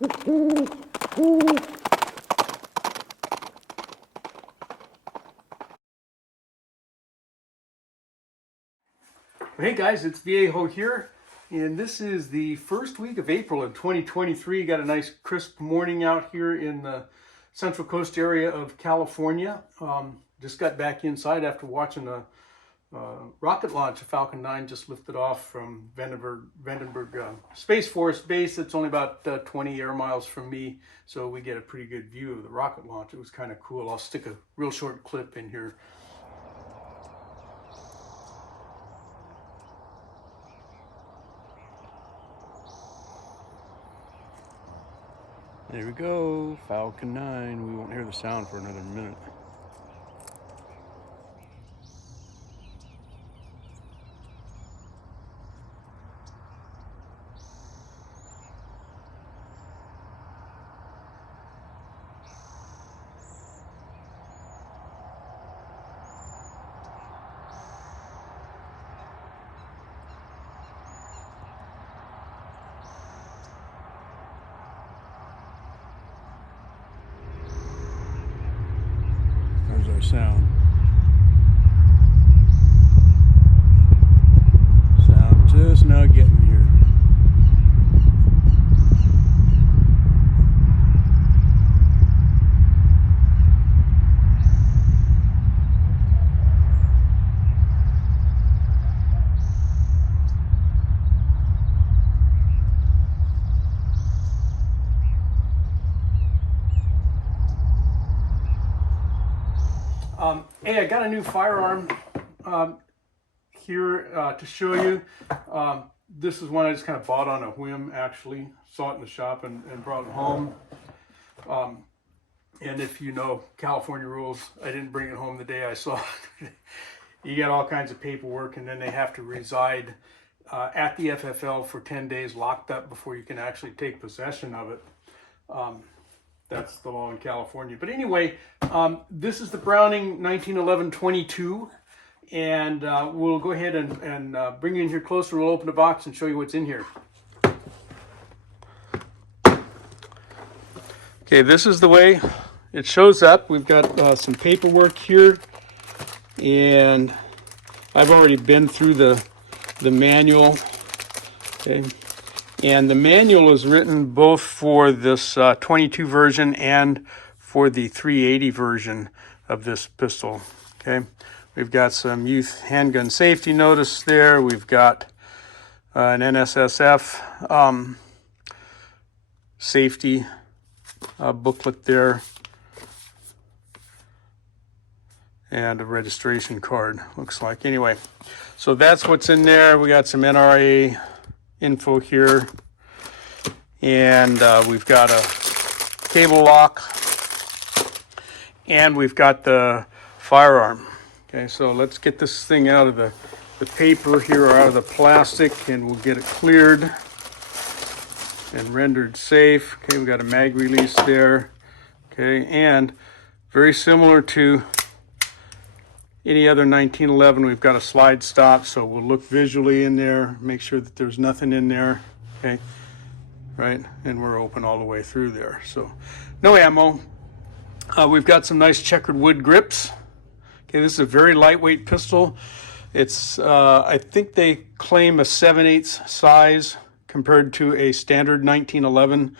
Hey guys, it's Viejo here, and this is the first week of April in 2023. Got a nice crisp morning out here in the Central Coast area of California. Just got back inside after watching a rocket launch. A Falcon 9 just lifted off from Vandenberg Space Force Base. It's only about 20 air miles from me, so we get a pretty good view of the rocket launch. It was kind of cool. I'll stick a real short clip in here. There we go, Falcon 9. We won't hear the sound for another minute. There's our sound. Sound just now getting here. Hey, I got a new firearm here to show you. This is one I just kind of bought on a whim, actually. Saw it in the shop and brought it home. And if you know California rules, I didn't bring it home the day I saw it. You get all kinds of paperwork, and then they have to reside at the FFL for 10 days locked up before you can actually take possession of it. That's the law in California. But anyway, this is the Browning 1911-22, and we'll go ahead and bring you in here closer. We'll open the box and show you what's in here. Okay, this is the way it shows up. We've got some paperwork here, and I've already been through the manual. Okay. And the manual is written both for this 22 version and for the 380 version of this pistol. Okay, we've got some youth handgun safety notice there. We've got an NSSF safety booklet there, and a registration card, looks like. Anyway, so that's what's in there. We got some NRA info here, and we've got a cable lock, and we've got the firearm. Okay, so let's get this thing out of the paper here, or out of the plastic, and we'll get it cleared and rendered safe. Okay, we've got a mag release there. Okay, and very similar to any other 1911, we've got a slide stop, so we'll look visually in there, make sure that there's nothing in there, okay, right, and we're open all the way through there. So no ammo. We've got some nice checkered wood grips. Okay, this is a very lightweight pistol. It's, I think they claim a 7/8 size compared to a standard 1911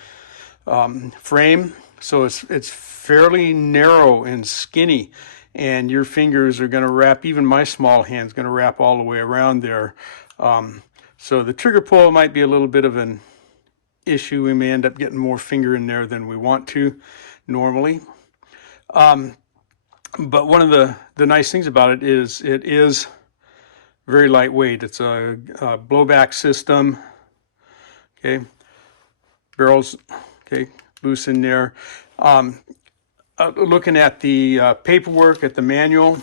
frame, so it's fairly narrow and skinny. And your fingers are going to wrap, even my small hand's going to wrap all the way around there. So the trigger pull might be a little bit of an issue. We may end up getting more finger in there than we want to normally. But one of the nice things about it is very lightweight. It's a blowback system. Okay, barrels, okay, loose in there. Looking at the paperwork, at the manual,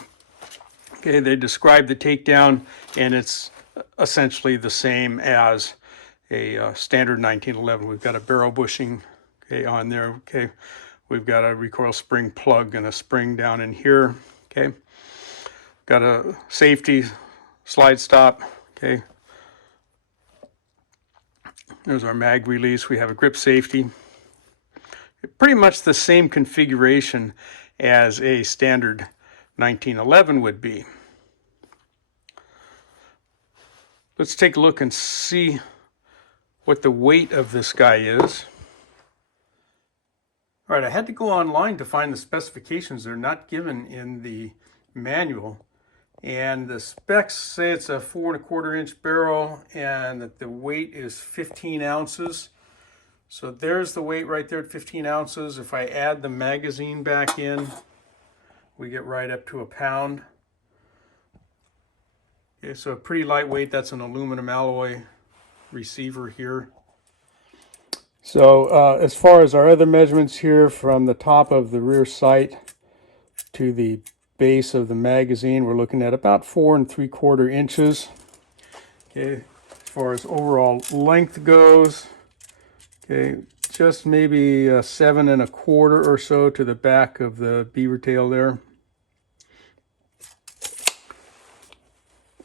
okay, they describe the takedown, and it's essentially the same as a standard 1911. We've got a barrel bushing, okay, on there. Okay, we've got a recoil spring plug and a spring down in here. Okay, got a safety slide stop. Okay, there's our mag release. We have a grip safety. Pretty much the same configuration as a standard 1911 would be. Let's take a look and see what the weight of this guy is. All right, I had to go online to find the specifications. They're not given in the manual. And the specs say it's a 4¼ inch barrel and that the weight is 15 ounces. So there's the weight right there at 15 ounces. If I add the magazine back in, we get right up to a pound. Okay, so pretty lightweight. That's an aluminum alloy receiver here. So as far as our other measurements here, from the top of the rear sight to the base of the magazine, we're looking at about 4¾ inches. Okay, as far as overall length goes, okay, just maybe 7¼ or so to the back of the beaver tail there.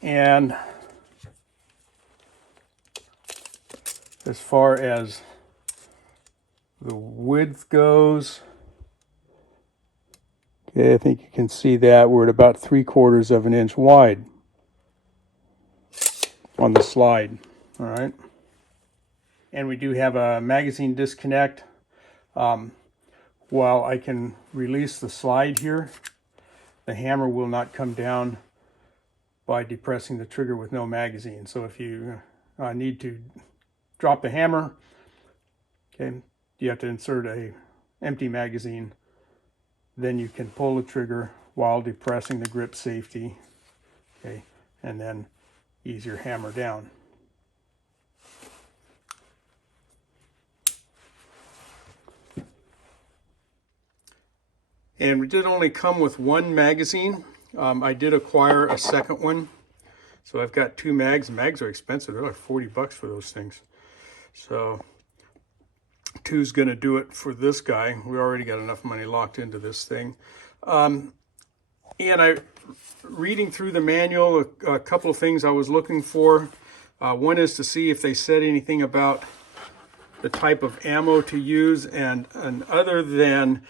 And as far as the width goes, okay, I think you can see that we're at about 3/4 inch wide on the slide. All right. And we do have a magazine disconnect. While I can release the slide here, the hammer will not come down by depressing the trigger with no magazine. So if you need to drop the hammer, okay, you have to insert a empty magazine. Then you can pull the trigger while depressing the grip safety, okay, and then ease your hammer down. And we did only come with one magazine. I did acquire a second one. So I've got 2 mags. Mags are expensive. They're like 40 bucks for those things. So 2's going to do it for this guy. We already got enough money locked into this thing. And reading through the manual, a couple of things I was looking for. One is to see if they said anything about the type of ammo to use, and other than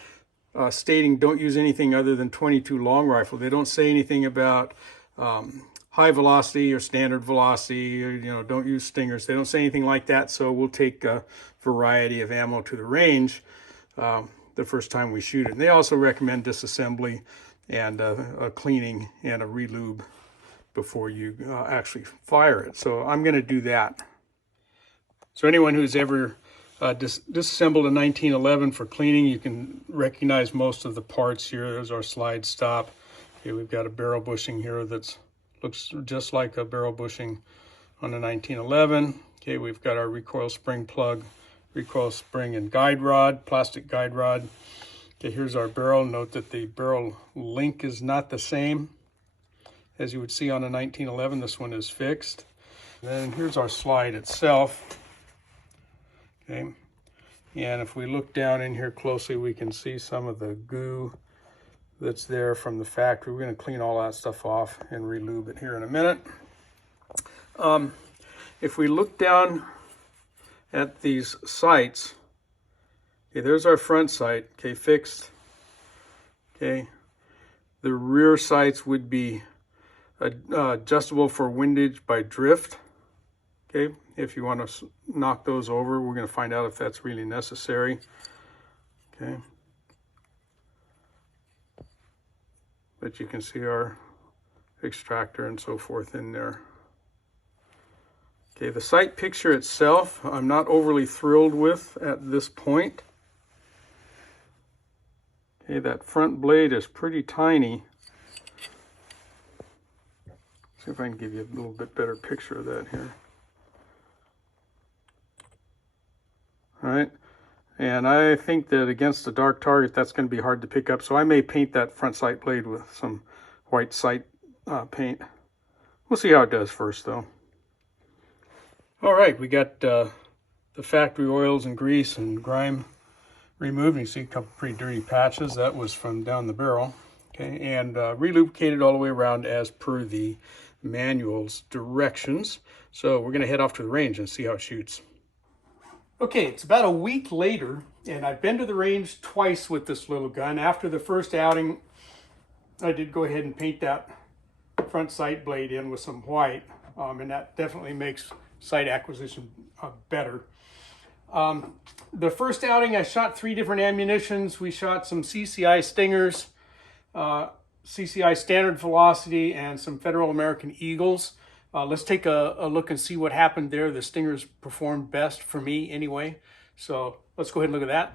stating don't use anything other than .22 long rifle, they don't say anything about high velocity or standard velocity, or don't use stingers. They don't say anything like that. So we'll take a variety of ammo to the range the first time we shoot it. And they also recommend disassembly and a cleaning and a relube before you actually fire it. So I'm going to do that. So anyone who's ever disassembled a 1911 for cleaning, you can recognize most of the parts here. There's our slide stop. Okay, we've got a barrel bushing here that looks just like a barrel bushing on a 1911. Okay, we've got our recoil spring plug, recoil spring and guide rod, plastic guide rod. Okay, here's our barrel. Note that the barrel link is not the same as you would see on a 1911. This one is fixed. And then here's our slide itself. Okay, and if we look down in here closely, we can see some of the goo that's there from the factory. We're going to clean all that stuff off and relube it here in a minute. If we look down at these sights, okay, there's our front sight, okay, fixed. Okay, the rear sights would be adjustable for windage by drift. Okay, if you want to knock those over, we're going to find out if that's really necessary. Okay, but you can see our extractor and so forth in there. Okay, the sight picture itself, I'm not overly thrilled with at this point. Okay, that front blade is pretty tiny. See if I can give you a little bit better picture of that here. All right, and I think that against a dark target, that's going to be hard to pick up. So I may paint that front sight blade with some white sight paint. We'll see how it does first, though. All right, we got the factory oils and grease and grime removed. You see a couple pretty dirty patches. That was from down the barrel. Okay, and relubricated all the way around as per the manual's directions. So we're going to head off to the range and see how it shoots. Okay, it's about a week later, and I've been to the range twice with this little gun. After the first outing, I did go ahead and paint that front sight blade in with some white, and that definitely makes sight acquisition better. The first outing, I shot 3 different ammunitions. We shot some CCI Stingers, CCI Standard Velocity, and some Federal American Eagles. Let's take a look and see what happened there. The Stingers performed best for me anyway. So let's go ahead and look at that.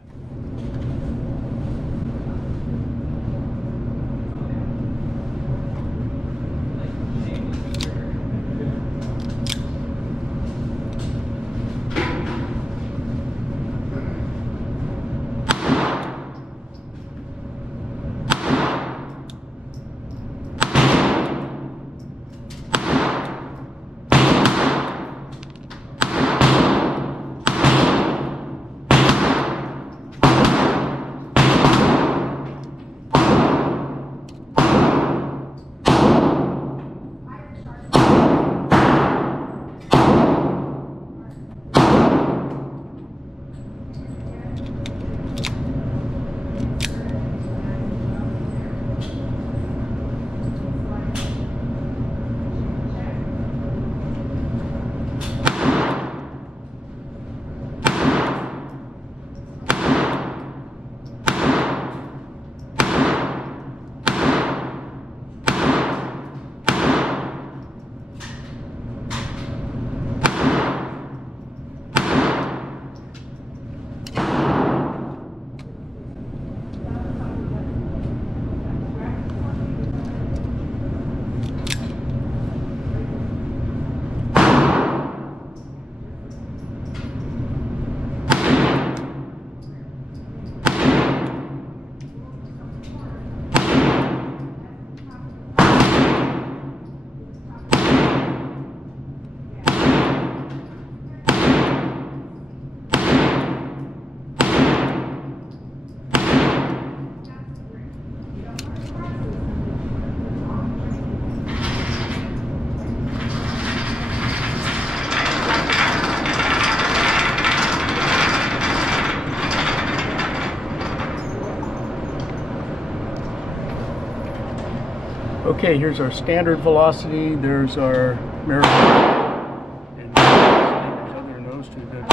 Okay, here's our standard velocity. There's our marathon. And there's other nose tube right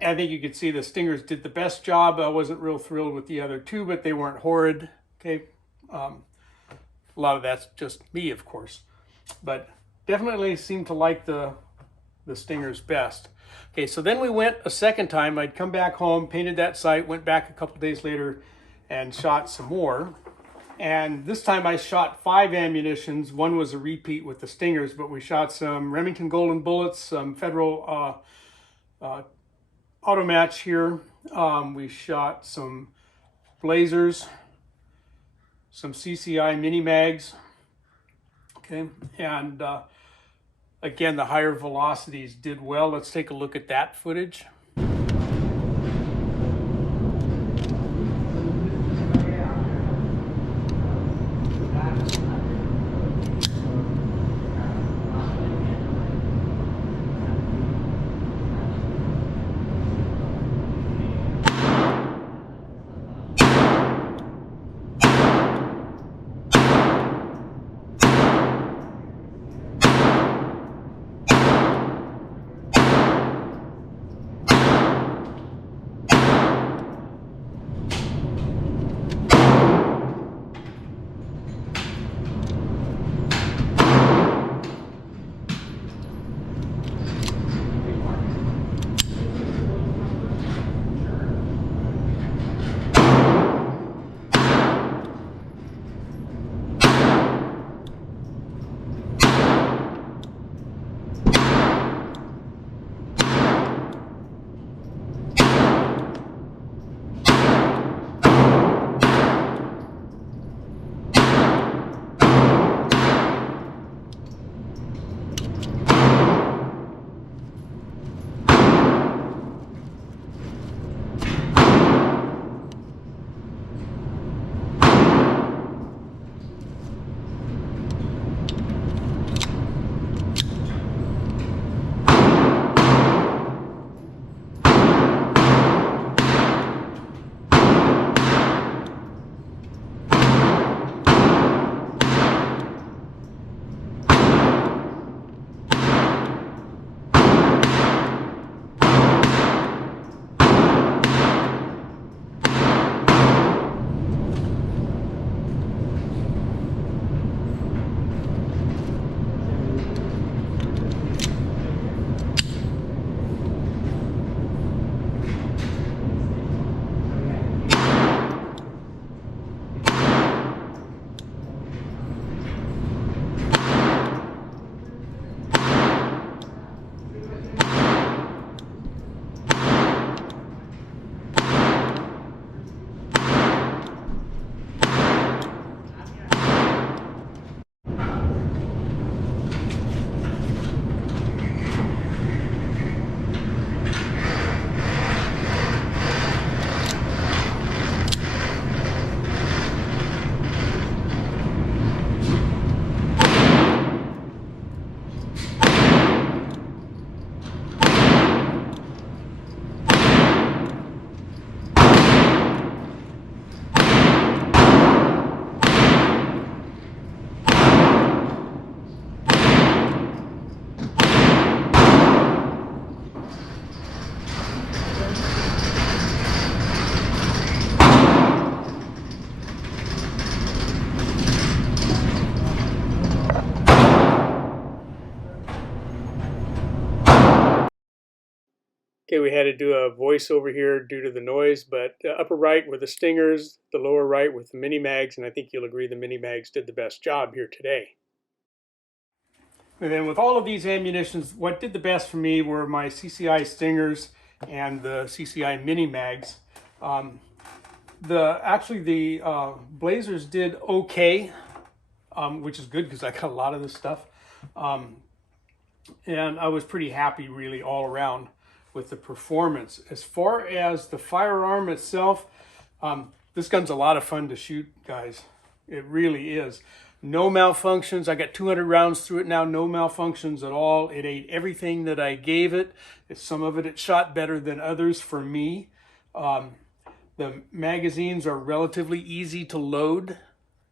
there. I think you could see the Stingers did the best job. I wasn't real thrilled with the other 2, but they weren't horrid. Okay, a lot of that's just me, of course, but definitely seemed to like the Stingers best. Okay, so then we went a second time. I'd come back home, painted that sight, went back a couple days later and shot some more. And this time I shot 5 ammunitions. One was a repeat with the Stingers, but we shot some Remington Golden Bullets, some Federal Auto Match here. We shot some Blazers, some CCI mini mags. Okay, and again, the higher velocities did well. Let's take a look at that footage. Okay, we had to do a voiceover here due to the noise, but the upper right were the Stingers, the lower right with the mini mags, and I think you'll agree the mini mags did the best job here today. And then with all of these ammunitions, what did the best for me were my CCI Stingers and the CCI mini mags. Actually the Blazers did okay, which is good because I got a lot of this stuff. And I was pretty happy really all around with the performance. As far as the firearm itself, this gun's a lot of fun to shoot, guys. It really is. No malfunctions. I got 200 rounds through it now, no malfunctions at all. It ate everything that I gave it. Some of it shot better than others for me. The magazines are relatively easy to load.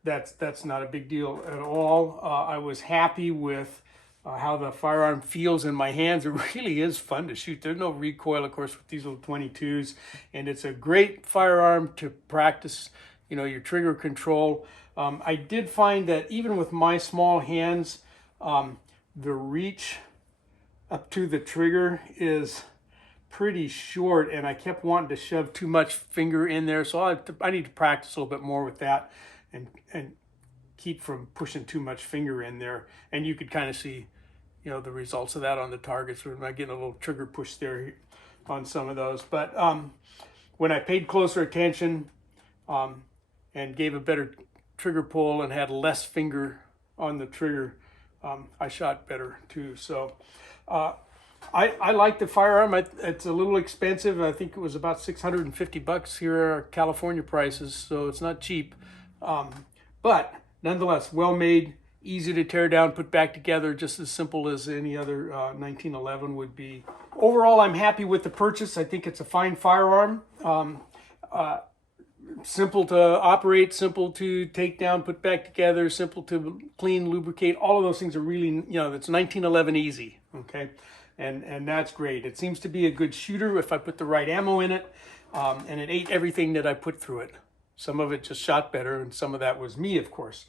That's not a big deal at all. I was happy with how the firearm feels in my hands. It really is fun to shoot. There's no recoil, of course, with these little 22s, and it's a great firearm to practice, your trigger control. I did find that even with my small hands, the reach up to the trigger is pretty short, and I kept wanting to shove too much finger in there, so I need to practice a little bit more with that and keep from pushing too much finger in there. And you could kind of see the results of that on the targets. We're not getting a little trigger push there on some of those. But when I paid closer attention and gave a better trigger pull and had less finger on the trigger, I shot better too. So I like the firearm. It's a little expensive. I think it was about $650 here are California prices, so it's not cheap. But nonetheless, well made, easy to tear down, put back together, just as simple as any other 1911 would be. Overall, I'm happy with the purchase. I think it's a fine firearm. Simple to operate, simple to take down, put back together, simple to clean, lubricate. All of those things are really, it's 1911 easy, okay? And that's great. It seems to be a good shooter if I put the right ammo in it, and it ate everything that I put through it. Some of it just shot better, and some of that was me, of course.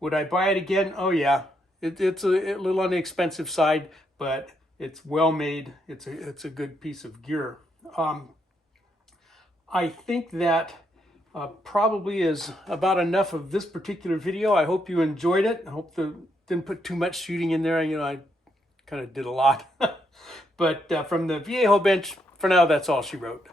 Would I buy it again? Oh yeah, it's a little on the expensive side, but it's well made. It's a good piece of gear. I think that probably is about enough of this particular video. I hope you enjoyed it. I hope didn't put too much shooting in there. I kind of did a lot. But from the Viejo bench, for now, that's all she wrote.